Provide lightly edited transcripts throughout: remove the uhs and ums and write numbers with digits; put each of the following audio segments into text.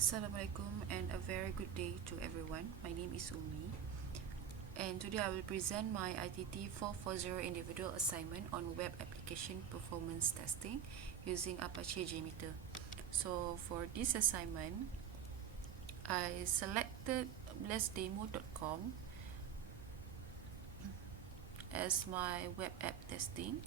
Assalamualaikum and a very good day to everyone. My name is Umi, and today I will present my ITT440 individual assignment on web application performance testing using Apache JMeter. So for this assignment, I selected blessdemo.com as my web app testing.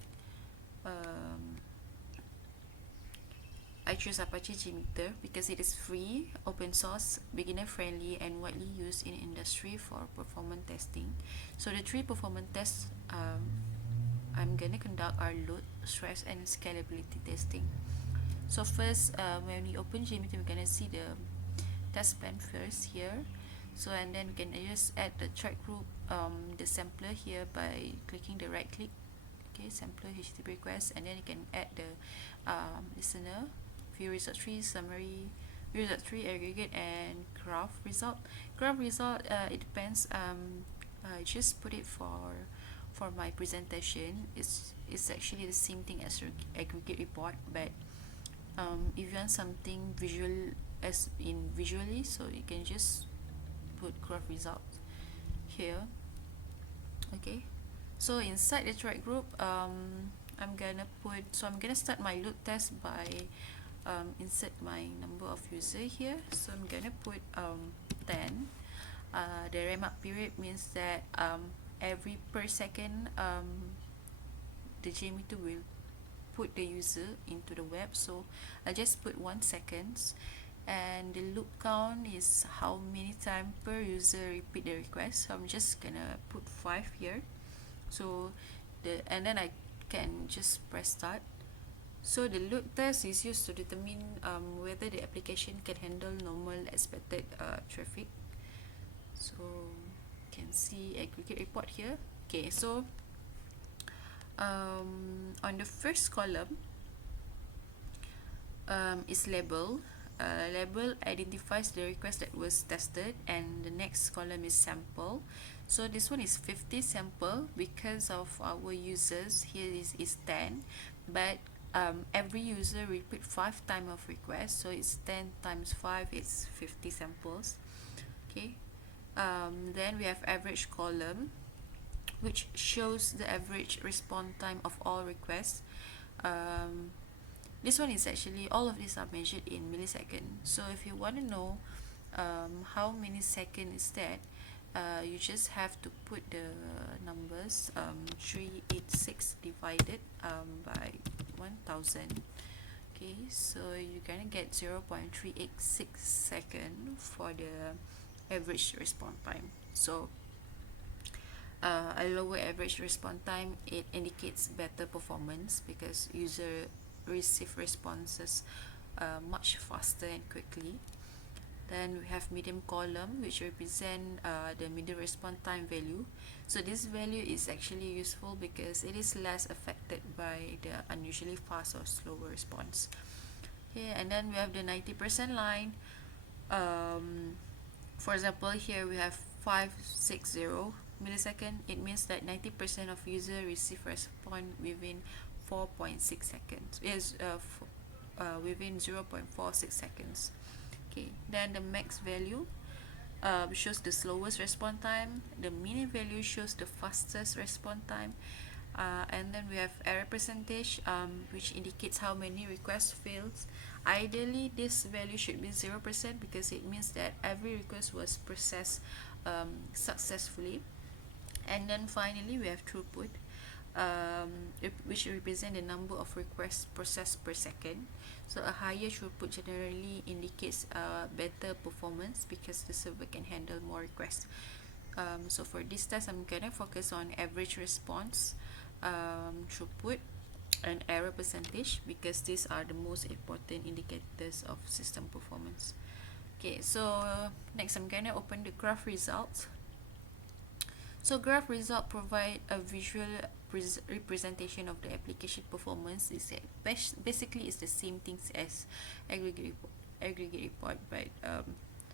I choose Apache JMeter because it is free, open source, beginner friendly, and widely used in industry for performance testing. So the three performance tests I'm gonna conduct are load, stress, and scalability testing. So first, when we open JMeter, we're gonna see the test plan first here. So and then we can just add the track group, the sampler here by clicking the right click. Okay, sampler HTTP request, and then you can add the listener, view result tree, summary, view result tree, aggregate, and graph result. Graph result, it depends. I just put it for my presentation. It's actually the same thing as aggregate report, but if you want something visual, as in visually, so you can just put graph result here. Okay, so inside the track group, I'm gonna start my load test by insert my number of user here. So I'm gonna put 10. The ramp up period means that every per second the JMeter will put the user into the web. So I just put 1 seconds, and the loop count is how many times per user repeat the request. So I'm just gonna put 5 here. So and then I can just press start. So the load test is used to determine whether the application can handle normal expected traffic. So you can see aggregate report here. Okay, so on the first column is label. Label identifies the request that was tested, and the next column is sample. So this one is 50 sample because of our users here is 10, but every user repeat 5 times of request, so it's 10 times 5 is 50 samples. Okay, then we have average column, which shows the average response time of all requests. This one is actually, all of these are measured in milliseconds. So if you want to know how many seconds is that, you just have to put the numbers, 386 divided by 1000. Okay, so you're gonna get 0.386 second for the average response time. So a lower average response time, it indicates better performance because user receive responses much faster and quickly. Then we have medium column, which represent the median response time value. So this value is actually useful because it is less affected by the unusually fast or slower response. Okay, and then we have the 90% line. For example, here we have 560 millisecond. It means that 90% of user receive response within 4.6 seconds. Yes, within 0.46 seconds. Okay, then the max value shows the slowest response time. The mean value shows the fastest response time. And then we have error percentage, which indicates how many requests fails. Ideally, this value should be 0% because it means that every request was processed successfully. And then finally, we have throughput, which represent the number of requests processed per second. So a higher throughput generally indicates better performance because the server can handle more requests. So for this test, I'm gonna focus on average response, throughput, and error percentage because these are the most important indicators of system performance. Okay, so next I'm gonna open the graph results. So graph result provide a visual representation of the application performance. It's basically it's the same things as aggregate report, but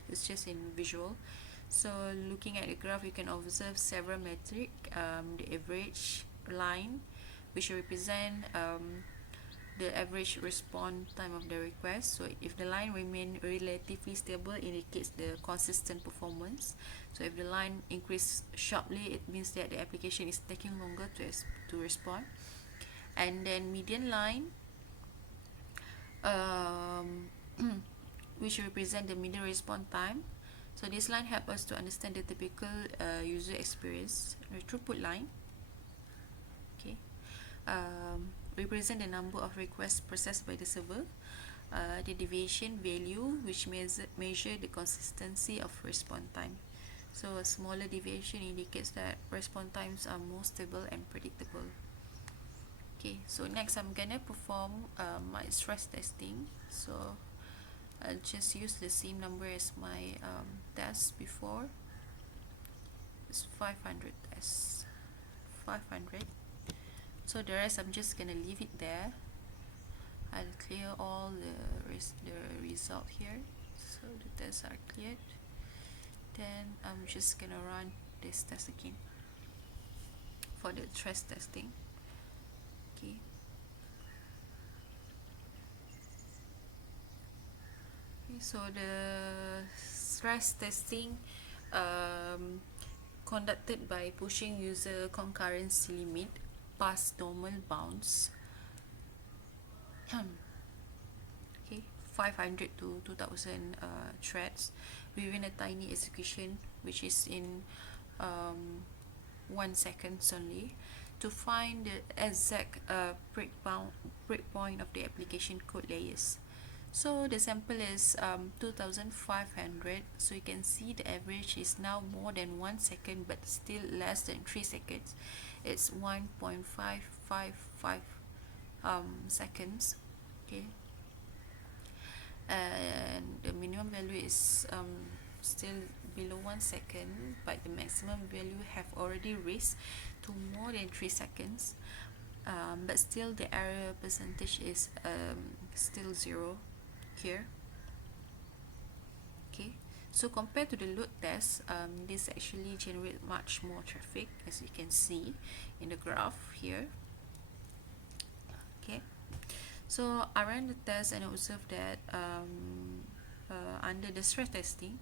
it's just in visual. So looking at the graph, you can observe several metrics. The average line, which represent the average response time of the request. So if the line remain relatively stable, indicates the consistent performance. So if the line increase sharply, it means that the application is taking longer to respond. And then median line, um, which represent the median response time. So this line helps us to understand the typical user experience. The throughput line, okay, represent the number of requests processed by the server. The deviation value, which measure the consistency of response time. So a smaller deviation indicates that response times are more stable and predictable. Okay, so next I'm gonna perform my stress testing. So I'll just use the same number as my test before. It's 500 tests. 500. So the rest I'm just gonna leave it there. I'll clear all the result here. So the tests are cleared. Then I'm just gonna run this test again for the stress testing. Okay. So the stress testing conducted by pushing user concurrency limit past normal bounds. Okay, 500 to 2000 threads within a tiny execution, which is in 1 second only, to find the exact breakpoint of the application code layers. So the sample is 2500. So you can see the average is now more than 1 second, but still less than 3 seconds. It's 1.555 seconds. Okay, and the minimum value is still below 1 second, but the maximum value have already raised to more than 3 seconds. But still the error percentage is still 0 here. Okay, so compared to the load test, this actually generate much more traffic, as you can see in the graph here. Okay, so I ran the test and observed that under the stress testing,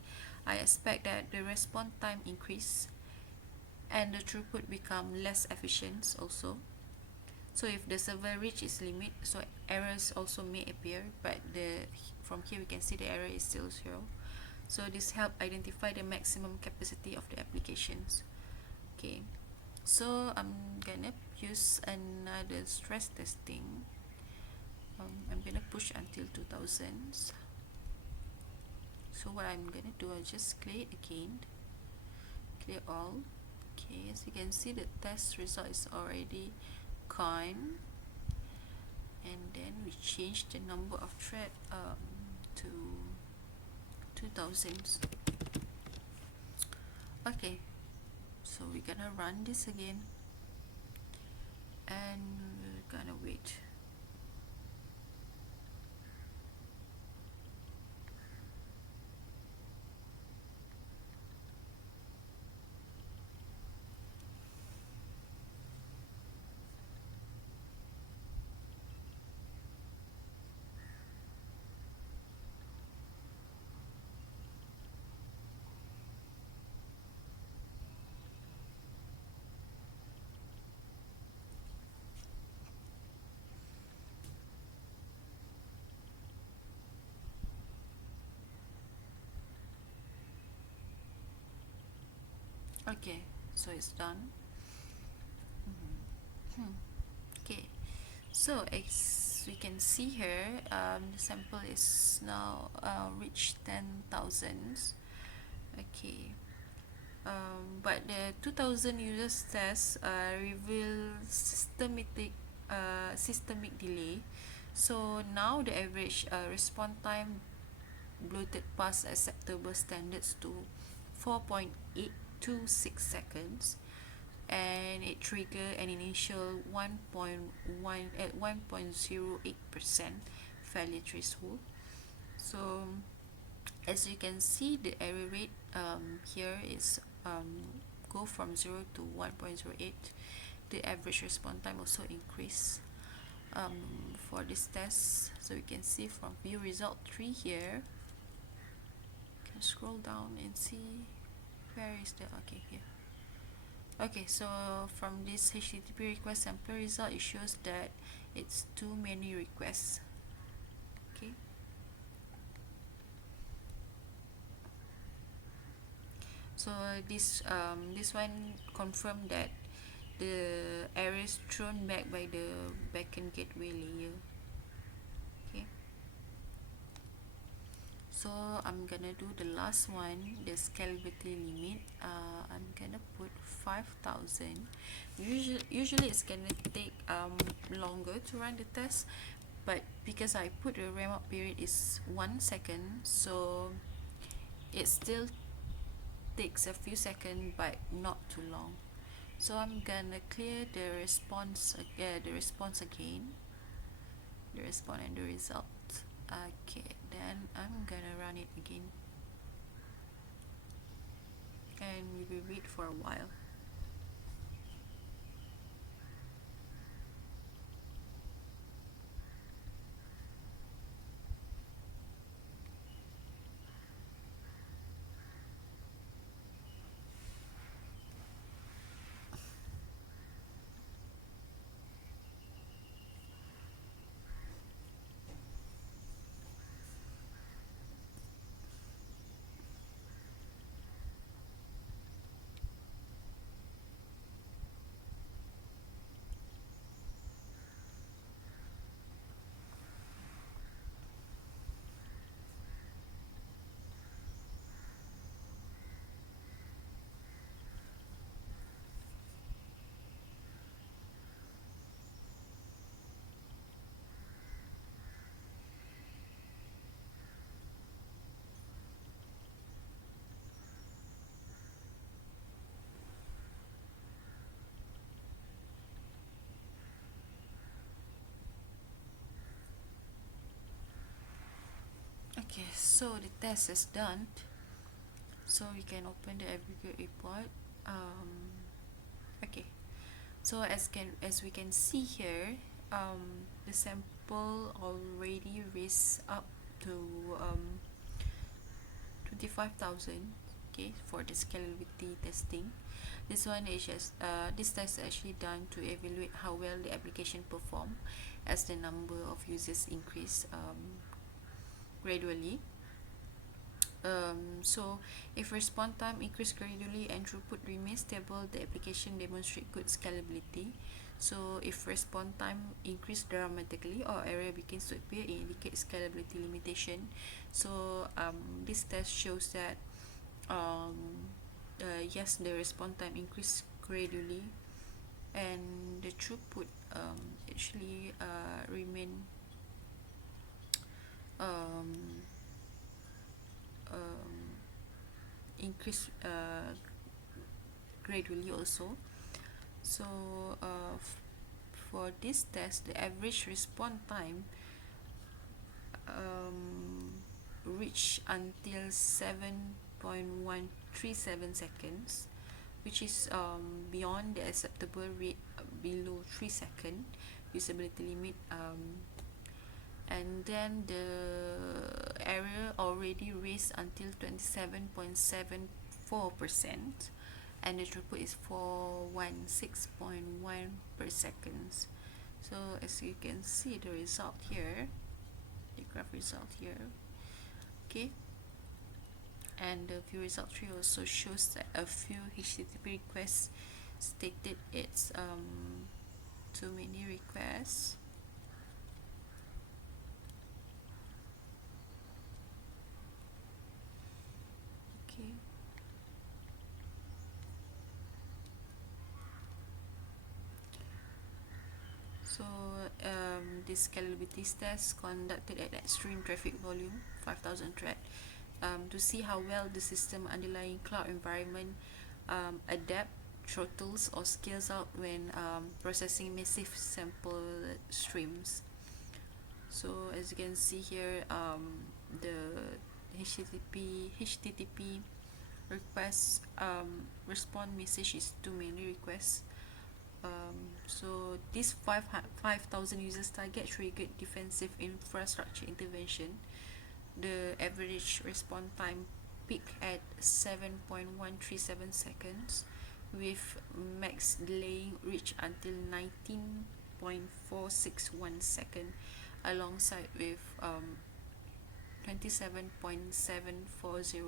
I expect that the response time increase and the throughput become less efficient also. So if the server reach its limit, so errors also may appear, but from here we can see the error is still 0. So this help identify the maximum capacity of the applications. Okay, so I'm gonna use another stress testing. I'm gonna push until 2000s. So what I'm gonna do, I'll just clear it again, clear all. Okay, as you can see, the test result is already gone, and then we change the number of thread to 2000s. Okay, so we're gonna run this again and we're gonna wait. Okay, so it's done. Okay, so as we can see here, the sample is now reached 10,000. Okay, but the 2000 users test reveal systemic delay. So now the average response time bloated past acceptable standards to 4.826 seconds, and it triggered an initial 1.1 at 1.08% failure threshold. So as you can see, the error rate here is go from 0 to 1.08. The average response time also increase. for this test. So you can see from view result 3 here, you can scroll down and see where is the, okay, here. Okay, so from this HTTP request sample result, it shows that it's too many requests. Okay, so this one confirmed that the error is thrown back by the backend gateway layer. Okay, so I'm gonna do the last one, the scalability limit. I'm gonna put 5,000. Usually it's gonna take longer to run the test, but because I put the ramp up period is 1 second, so it still takes a few seconds but not too long. So I'm gonna clear the response again, the response and the result. Okay, then I'm gonna run it again, and we will wait for a while. Okay, so the test is done. So we can open the aggregate report. Okay, so as we can see here, the sample already raised up to 25,000. Okay, for the scalability testing. This one is just this test is actually done to evaluate how well the application perform as the number of users increase gradually. So if response time increase gradually and throughput remains stable, the application demonstrates good scalability. So if response time increase dramatically or error begins to appear, it indicates scalability limitation. So this test shows that yes, the response time increase gradually, and the throughput actually remain um, increase gradually also. So for this test, the average response time reach until 7.137 seconds, which is beyond the acceptable rate below 3 seconds usability limit. And then the error already raised until 27.74%, and the throughput is 416.1 per seconds. So as you can see the result here, the graph result here. Okay, and the view result tree also shows that a few HTTP requests stated it's too many requests. Okay, so this scalability test conducted at extreme traffic volume 5,000 thread to see how well the system underlying cloud environment adapt, throttles or scales out when processing massive sample streams. So as you can see here, the HTTP request response message is too many requests. So this 5,000 users target triggered defensive infrastructure intervention. The average response time peaked at 7.137 seconds, with max delaying reached until 19.461 seconds, alongside with 27.740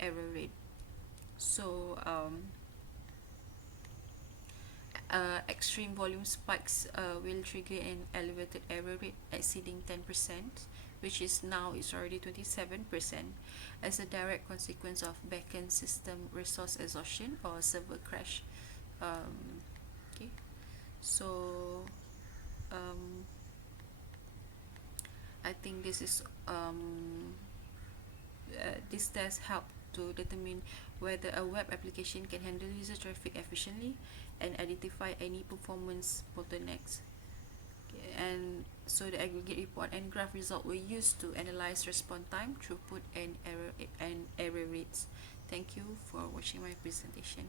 error rate. So extreme volume spikes will trigger an elevated error rate exceeding 10%, which is now is already 27%, as a direct consequence of backend system resource exhaustion or server crash. Okay, so um, I think this test help to determine whether a web application can handle user traffic efficiently and identify any performance bottlenecks. Okay, and so the aggregate report and graph result were used to analyze response time, throughput, and error rates. Thank you for watching my presentation.